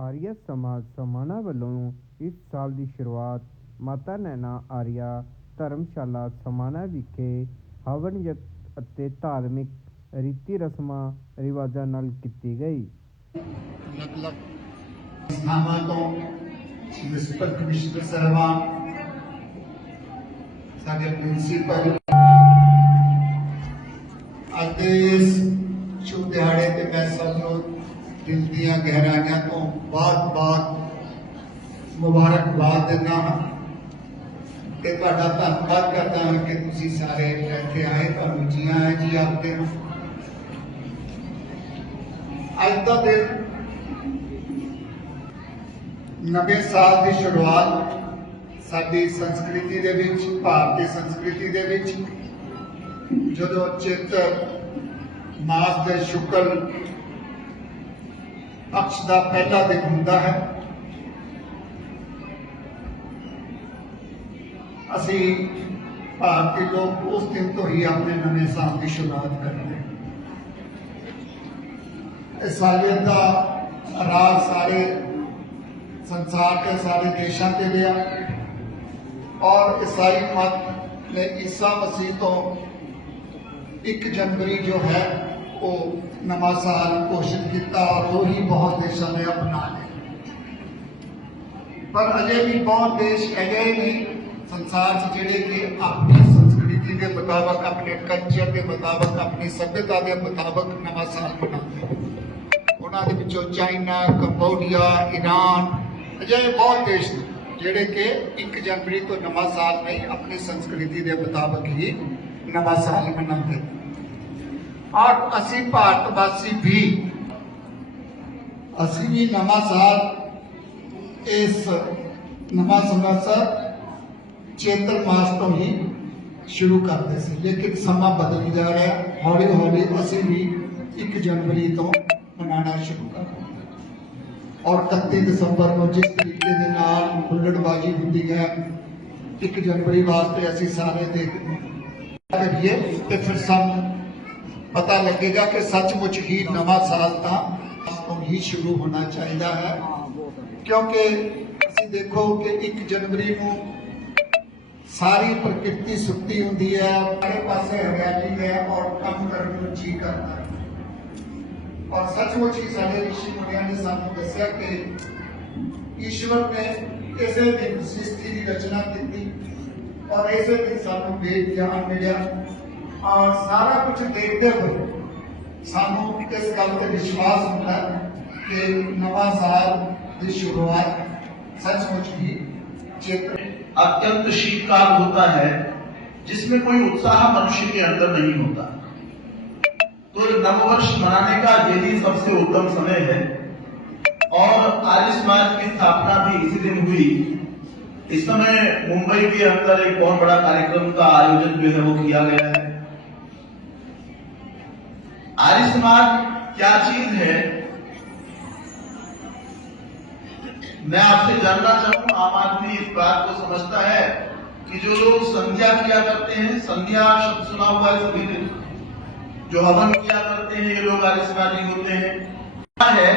ਆਰੀਆ ਸਮਾਜ ਸਮਾਣਾ ਵੱਲੋਂ ਇਸ ਸਾਲ ਦੀ ਸ਼ੁਰੂਆਤ ਮਾਤਾ ਨੈਣਾ ਆਰੀਆ ਧਰਮਸ਼ਾਲਾ ਸਮਾਣਾ ਵਿਖੇ ਹਵਨ ਯਤ ਅਤੇ ਧਾਰਮਿਕ ਰੀਤੀ ਰਸਮਾਂ ਰਿਵਾਜਾਂ ਨਾਲ ਕੀਤੀ ਗਈ। ਅਲੱਗ-ਅਲੱਗ ਸਥਾਨਾਂ ਤੋਂ ਮਿਊਨਿਸਪਲ ਕਮਿਸ਼ਨਰ ਸਾਹਿਬਾਨ ਸਾਡੇ ਪ੍ਰਿੰਸੀਪਲ ਅੱਜ ਦੇ ਇਸ ਸ਼ੁਭ ਦਿਹਾੜੇ ਤੇ ਮੈਂ ਸਭ ਨੂੰ ਦਿਲ ਦੀਆਂ ਗਹਿਰਾਈਆਂ ਤੋਂ ਬਾਤ-ਬਾਤ ਮੁਬਾਰਕਬਾਦ ਦਿੰਦਾ ਹਾਂ ਤੇ ਤੁਹਾਡਾ ਧੰਨਵਾਦ ਕਰਦਾ ਹਾਂ ਕਿ ਤੁਸੀਂ ਸਾਰੇ ਇੱਥੇ ਆਏ ਤੁਹਾਨੂੰ ਜੀ ਆਇਆਂ ਜੀ ਆਖਦੇ ਹਾਂ ਅੱਜ ਦਾ ਦਿਨ ਨਵੇਂ ਸਾਲ ਦੀ ਸ਼ੁਰੂਆਤ ਸਾਡੀ ਸੰਸਕ੍ਰਿਤੀ ਦੇ ਵਿੱਚ ਭਾਰਤੀ ਸੰਸਕ੍ਰਿਤੀ ਦੇ ਵਿੱਚ ਜਦੋਂ ਚਿੱਤ ਮਾਸ ਦੇ ਸ਼ੁਕਲ ਪਕਸ਼ ਦਾ ਪਹਿਲਾ ਦਿਨ ਹੁੰਦਾ ਹੈ ਅਸੀਂ ਭਾਰਤੀ ਲੋਕ ਉਸ ਦਿਨ ਤੋਂ ਹੀ ਆਪਣੇ ਨਵੇਂ ਸਾਲ ਦੀ ਸ਼ੁਰੂਆਤ ਕਰਦੇ ਹਾਂ ਇਸ ਸਾਲੀਅਤ ਦਾ ਰਾਜ ਸਾਰੇ ਸੰਸਾਰ ਦੇ ਸਾਰੇ ਦੇਸ਼ਾਂ ਤੇ ਲਿਆ ਔਰ ਈਸਾਈ ਮਤ ਨੇ ਈਸਾ ਮਸੀਹ ਤੋਂ 1 ਜਨਵਰੀ ਜੋ ਹੈ ਉਹ ਨਵਾਂ ਸਾਲ ਘੋਸ਼ਿਤ ਕੀਤਾ ਔਰ ਉਹ ਹੀ ਬਹੁਤ ਦੇਸ਼ਾਂ ਨੇ ਅਪਣਾ ਲਿਆ ਪਰ ਅਜੇ ਵੀ ਬਹੁਤ ਦੇਸ਼ ਅਜੇ ਵੀ ਸੰਸਾਰ 'ਚ ਜਿਹੜੇ ਕਿ ਆਪਣੀ ਸੰਸਕ੍ਰਿਤੀ ਦੇ ਮੁਤਾਬਕ ਆਪਣੇ ਕਲਚਰ ਦੇ ਮੁਤਾਬਕ ਆਪਣੀ ਸਭਿਅਤਾ ਦੇ ਮੁਤਾਬਕ ਨਵਾਂ ਸਾਲ ਮਨਾਉਂਦੇ ਉਹਨਾਂ ਦੇ ਵਿੱਚੋਂ ਚਾਈਨਾ ਕੰਬੋਡੀਆ ਈਰਾਨ ਅਜਿਹੇ ਬਹੁਤ ਦੇਸ਼ ਨੇ ਜਿਹੜੇ ਕਿ 1 ਜਨਵਰੀ ਤੋਂ ਨਵਾਂ ਸਾਲ ਨਹੀਂ ਆਪਣੀ ਸੰਸਕ੍ਰਿਤੀ ਦੇ ਮੁਤਾਬਕ ਹੀ ਨਵਾਂ ਸਾਲ ਮਨਾਉਂਦੇ ਨੇ। ਔਰ ਅਸੀਂ ਭਾਰਤ ਵਾਸੀ ਵੀ। ਅਸੀਂ ਵੀ ਨਵਾਂ ਸਾਲ ਇਸ ਨਵਾਂ ਸੰਵਤਸਰ ਚੇਤਰ ਮਾਸ ਤੋਂ ਹੀ ਸ਼ੁਰੂ ਕਰਦੇ ਸੀ। ਲੇਕਿਨ ਸਮਾਂ ਬਦਲ ਜਾ ਰਿਹਾ ਹੌਲੀ ਹੌਲੀ ਅਸੀਂ ਵੀ 1 ਜਨਵਰੀ ਤੋਂ ਮਨਾਉਣਾ ਸ਼ੁਰੂ ਕਰ ਔਰ 31 ਦਸੰਬਰ ਨੂੰ ਜਿਸ ਤਰੀਕੇ ਦੇ ਨਾਲ ਹੁੱਲੜਬਾਜ਼ੀ ਹੁੰਦੀ ਹੈ 1 ਜਨਵਰੀ ਵਾਸਤੇ ਅਸੀਂ ਸਾਰੇ ਦੇਖਦੇ ਹਾਂ। ਕਰੀਏ ਤੇ ਫਿਰ ਸਾਨੂੰ ਪਤਾ ਲੱਗੇਗਾ ਕਿ ਸੱਚਮੁੱਚ ਹੀ ਨਵਾਂ ਸਾਲ ਤਾਂ ਅੱਜ ਤੋਂ ਹੀ ਸ਼ੁਰੂ ਹੋਣਾ ਚਾਹੀਦਾ ਹੈ ਕਿਉਂਕਿ ਅਸੀਂ ਦੇਖੋ ਕਿ 1 ਜਨਵਰੀ ਨੂੰ ਸਾਰੀ ਪ੍ਰਕਿਰਤੀ ਸੁੱਤੀ ਹੁੰਦੀ ਹੈ ਸਾਰੇ ਪਾਸੇ ਹਰਿਆਲੀ ਹੈ ਔਰ ਕੰਮ ਕਰਨ ਨੂੰ ਜੀ ਕਰਦਾ ਹੈ ਔਰ ਸੱਚਮੁੱਚ ਹੀ ਸਾਡੇ ਰਿਸ਼ੀ ਮੁਨੀਆਂ ਨੇ ਸਾਨੂੰ ਦੱਸਿਆ ਕਿ ਈਸ਼ਵਰ ਨੇ ਇਸੇ ਦਿਨ ਸ੍ਰਿਸ਼ਟੀ ਦੀ ਰਚਨਾ ਕੀਤੀ ਔਰ ਇਸੇ ਦਿਨ ਸਾਨੂੰ ਵੇਦ ਗਿਆਨ ਮਿਲਿਆ ਔਰ ਸਾਰਾ ਕੁਝ ਦੇਖਦੇ ਹੋਏ ਸਾਨੂੰ ਇਸ ਗੱਲ ਤੇ ਵਿਸ਼ਵਾਸ ਹੁੰਦਾ ਹੈ ਕਿ ਨਵਾਂ ਸਾਲ ਦੀ ਸ਼ੁਰੂਆਤ सचमुच ही चेत्र अत्यंत शीतकाल होता है जिसमें कोई उत्साह मनुष्य के अंदर नहीं होता तो नववर्ष मनाने का यही सबसे उत्तम समय है और आर्य समाज की स्थापना भी इसी दिन हुई इस समय मुंबई के अंदर एक बहुत बड़ा कार्यक्रम का आयोजन जो है वो किया गया है आर्य समाज क्या चीज़ है? मैं आपसे जानना चाहूँ, आम आदमी इस बात को समझता है कि जो लोग संध्या किया करते हैं, संध्या शब्द सुना हुआ है सभी जो हवन किया करते हैं, ये लोग आर्य समाजी होते हैं। क्या है?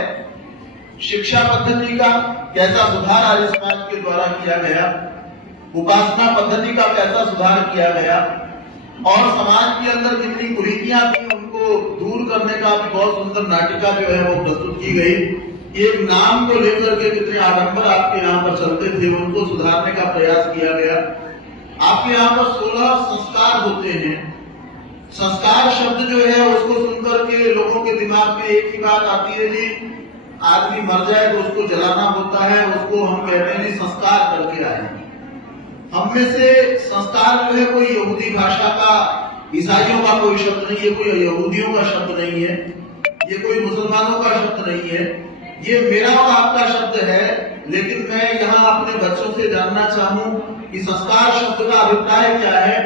शिक्षा पद्धति का कैसा सुधार आर्य समाज के द्वारा किया गया? उपासना पद्धति का कैसा सुधार किया गया? और समाज के अंदर कितनी कुरीतियाँ थी उनको दूर करने का भी बहुत सुंदर नाटिका जो है वो प्रस्तुत की गई। एक नाम को लेकर के कितने आडंबर आपके यहाँ पर चलते थे, उनको सुधारने का प्रयास किया गया। आपके यहाँ पर सोलह संस्कार होते हैं। संस्कार शब्द जो है, उसको सुनकर के लोगों के दिमाग में एक ही बात आती है जी, आदमी मर जाए तो उसको जलाना होता है, उसको हम कहते हैं संस्कार करके आए। हम में से संस्कार जो है, कोई यहूदी भाषा का, ईसाइयों का कोई शब्द नहीं है, कोई यहूदियों का शब्द नहीं है। ये कोई मुसलमानों का शब्द नहीं है। ये मेरा और आपका शब्द है, लेकिन मैं यहाँ अपने बच्चों से जानना चाहूँ कि संस्कार शब्द का अभिप्राय क्या है।